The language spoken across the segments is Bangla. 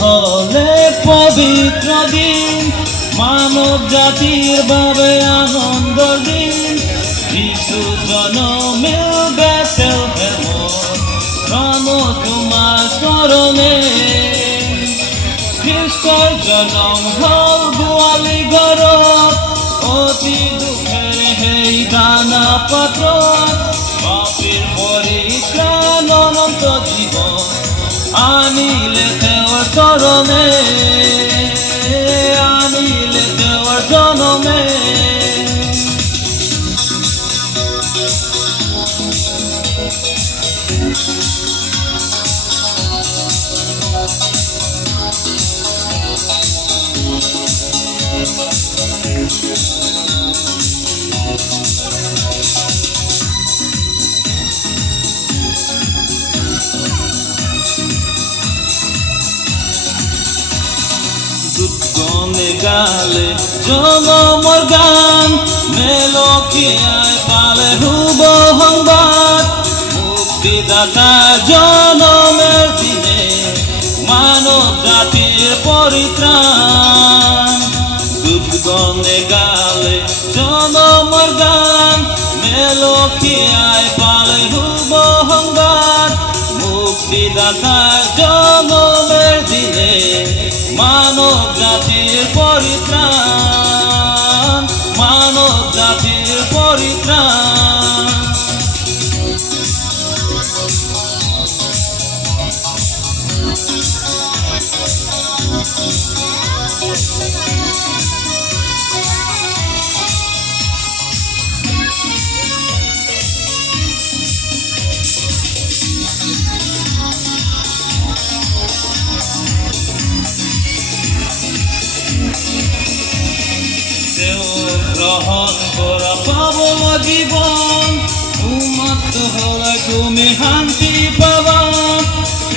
হলে পবিত্র দিন, মানব জাতির বাবে আনন্দর দিন। যিশু জনমের বেথলেহেমত, প্রাণ তোমার চরণে। খ্ৰীষ্টৰ জনম হল গোৱালি ঘৰত, অতি দুখেৰ সেই দানা পাত্ৰত। পাপীৰ পৰিত্ৰাণ অনন্ত জীৱন আনিলে তেওঁৰ চৰণে, আনিলে তেওঁৰ জনমে। দূতগণে গালে জনমৰ গান, মেলকিয়াই পালে শুভ সংবাদ। মুক্তিদাতা জনমের দিনে মানব জাতির পরিত্রাণ। দূতগণে গালে জনমৰ গান, মেলকিয়াই পালে শুভ সংবাদ। মুক্তিদাতা জনমের দিনে মানব জাতির পরিত্রাণ, মানব জাতির পরিত্রাণ। গ্রহণ করা পাব জীবন, উন্মত্ত হলে তুমি শান্তি পাবা।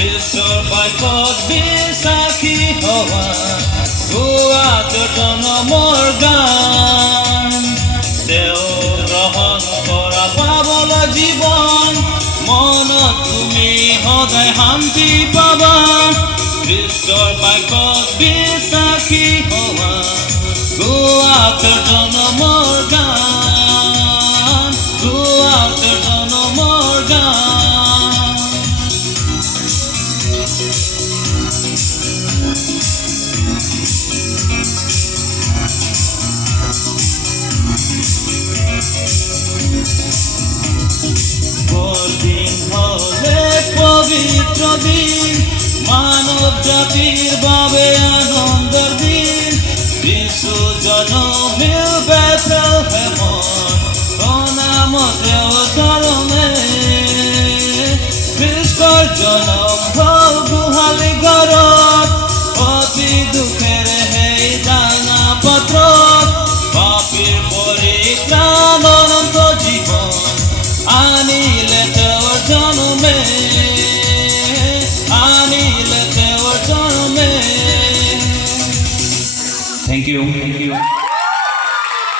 ঈশ্বর বাক্যত বিশ্বাসী হওয়া, গোৱাত জনমৰ গান। তেওঁ গ্ৰহণ কৰা পাবলৈ জীৱন, মনত তুমি সদায় শান্তি পাবা। ঈশ্বৰ বাক্যত বিশ্বাসী হওয়া, গোৱাত জনমৰ গান, গোৱাত জনমৰ গান। বৰদিন হলে পবিত্ৰ দিন, মানৱ জাতিৰ